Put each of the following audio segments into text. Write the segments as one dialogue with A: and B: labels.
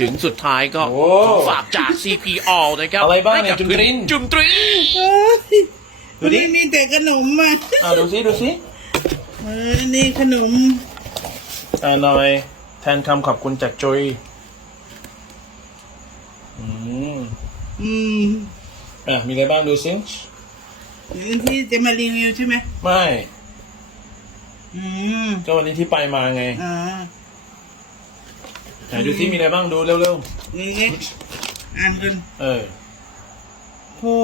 A: ถึงสุดท้ายก็
B: โอ้
A: ของฝากจาก CPO นะครับ
B: อะไรบ้างเนี่ย
A: ให้กับ
B: จุมตริน
A: จุมตริน
B: ดูดิ
C: นี่มีแต่ขนมอะ
B: อ่าดูสิดูสิ
C: เออนี่ขนม
B: อ่าหน่อย แทนคำขอบคุณจากจุยอืม
C: อืม
B: อะมีอะไรบ้างดูสิ
C: ที่จะมารีวิวใช่ไหม
B: ไม่
C: อืม
B: ก็วันนี้ที่ไปมาไง
C: อ่า
B: ไหนดูสิมีอะไรบ้างดูเร็ว
C: นี่อ่านกัน
B: ๆ เออ
C: โอ้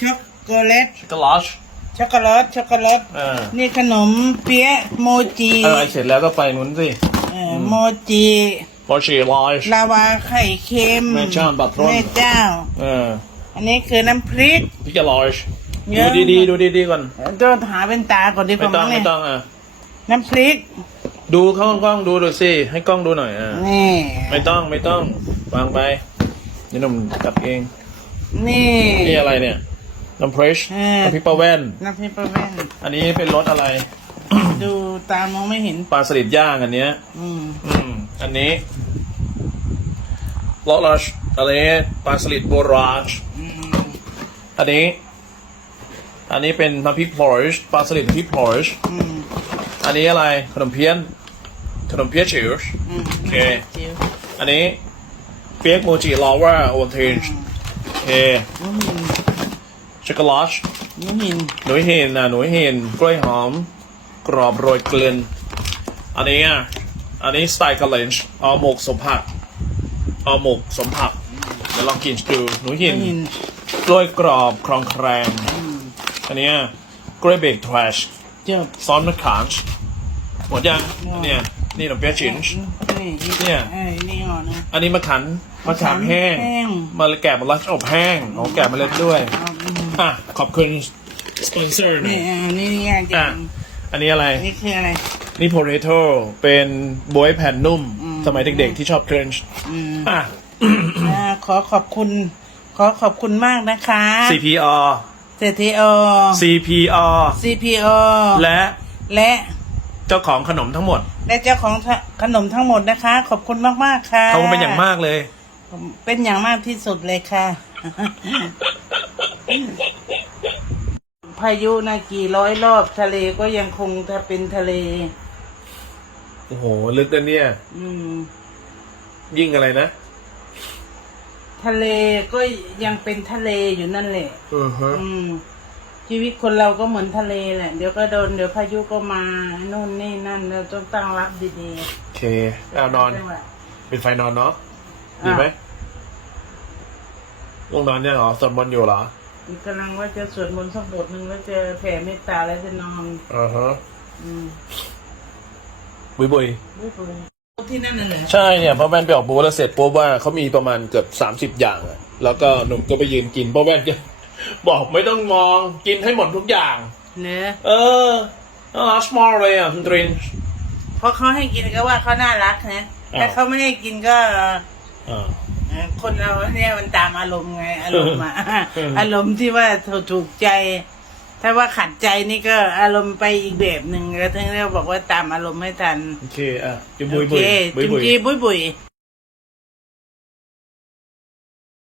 C: ช็อกโกแลต
B: ช็อกโกแลต
C: ช็อกโกแลตช็อกโกแลต
B: เออ
C: นี่ขนมเปี๊ยะโมจิ
B: อะไรเสร็จแล้วก็ไปนู้นสิ
C: เออโมจิ
B: บอชีลอย
C: ลาวาไข่เค็ม
B: แม่เจ้าบัตรร้อน
C: แม่เจ้า
B: เออ
C: อันนี้คือน้ำพริก
B: พี่จะลอย
C: เย
B: ดู
C: อะ
B: ดีๆดูดีๆก่อน
C: ต้องหาเป็นตาก่อนดี
B: ไม่
C: ผม
B: ต้อง
C: เนี่
B: ไม่
C: ย
B: ต้องอะ
C: น้ำพริก
B: ดูเข้ากล้องดูดูสิให้กล้องดูหน่อยอะ
C: นี่
B: ไม่ต้องไม่ต้องวางไปนี่หนุ่มจับเอง
C: นี่
B: นี่อะไรเนี่ยน้ำพริช
C: เออ
B: น้ำพริกปลาแว่น
C: น้ำพริกปลาแว่น
B: อันนี้เป็นรสอะไร
C: ดูตามองไม่เห็น
B: ปลาสลิดย่างอันเนี้ย
C: อืม
B: อืมอันนี้รสลัชอะไรเนี่ยปลาสลิดโบราณ
C: อืม
B: อันนี้ อันนี้เป็นน้ำพริกพอร์ชปลาสลิดพริกพอร์ช
C: อืม
B: อันนี้อะไรขนมเพี้ยนขนมเพี้ยนชิว
C: อืม
B: โอเค
C: จิ๋ว
B: อันนี้เปียกโมจิลาวาโอเทนโอเค
C: หนูหิน
B: ช็อกโกแลต
C: หนูหิน
B: หนูเห็นนะหนูเห็นกล้วยหอม กรอบโรยเกลืออันนี้อะอันนี้สไตล์กะเลนช์เอาหมกสมผักเอาหมกสมผักเดี๋ยวลองกินดูหนู
C: ห
B: เห็น
C: นูหิน
B: กล้วยกรอบครองแครง
C: อืม
B: อันเนี้ยกล้วยเบรกทรัช
C: เจ้า
B: ซอสมะขาม หมดยังอันเนี่ย นี่หนมเปี๊ยะชิ้น
C: นี่
B: เนี่ย
C: เอ้ยนี่อ่อนนะ
B: อันนี้มะขันมะขามแห้ง
C: แห้ง
B: มาแกะมาลัชอบแห้งเอาแกะมาเล็ดด้วย
C: เอาอืม
B: อะขอบคุณสปอนเซอร์หน่อ
C: นี่
B: ย
C: อ่านี่ไงจั
B: อะ
C: ง
B: อันนี้อะไร
C: นี่คืออะไร
B: นี่โพเ a โตเป็นบวยแผ่นนุ่ม
C: อืม
B: สมัยเด็กๆที่ชอบเครนช์
C: อืม
B: อะ
C: อ่าขอขอบคุณ ขอขอบคุณมากนะคะ
B: CPR
C: เศรษฐีโอ
B: CPR
C: CPO
B: และ
C: และ
B: เจ้าของขนมทั้งหมด
C: และเจ้าของขนมทั้งหมดนะคะ ขอบคุณมากๆค่ะ
B: เขาเป็นอย่างมากเลย
C: เป็นอย่างมากที่สุดเลยค่ะ พายุนะกี่ร้อยรอบทะเลก็ยังคงจะเป็นทะเล
B: โอ้โห ลึกนะเนี่ย
C: อืม
B: ยิ่งอะไรนะ
C: ทะเลก็ยังเป็นทะเลอยู่นั่นแหละ
B: อือฮะ
C: อืม ชีวิตคนเราก็เหมือนทะเลแหละ เดี๋ยวก็โดน เดี๋ยวพายุก็มาโน่นนี่นั่นเราต้องตั้งรับดี
B: โอเคเอานอน
C: ๆจังหวะ
B: เป็นไฟนอนเนาะดีไหมง่วงนอนยังเหรอสวดมนต์อยู่เหรอ
C: กำลังว่าจะสวดมนต์สักบทหนึ่งแล้วจะแผ่เมตตาแล้วจะนอน
B: อ่าฮะ
C: อืม
B: บุยบุย
C: ไม่ปยที่นั่นน่ะเหรอ
B: ใช่เนี่ยพ่อแว่นไปออกบูธแล้วเสร็จปุ๊บว่าเขามีประมาณเกือบสามสิบอย่างอะแล้วก็หนุ่มก็ไปยืนกินพ่อแว่นก็ บอกไม่ต้องมองกินให้หมดทุกอย่าง
C: เนอะ
B: เออน่ารักมากเลยอะคุณตริน
C: เพราะเขาให้กินก็ว่าเขาน่ารักนะ
B: อ้าว
C: ถ้าเขาไม่ให้กินก็
B: อ่า
C: เอ่อคนเราเนี่ยมันตามอารมณ์ไง อารมณ์อะ
B: อืม
C: อารมณ์ที่ว่าถูกใจ ถ้าว่าขัดใจนี่ก็อารมณ์ไปอีกแบบหนึ่งก็ถึงเรียกบอกว่าตามอารมณ์ให้ทัน
B: โอเคอะจุ
C: โอ
B: บุย
C: เค
B: บุยบุย
C: จุม
B: บุย
C: จีบุยบุย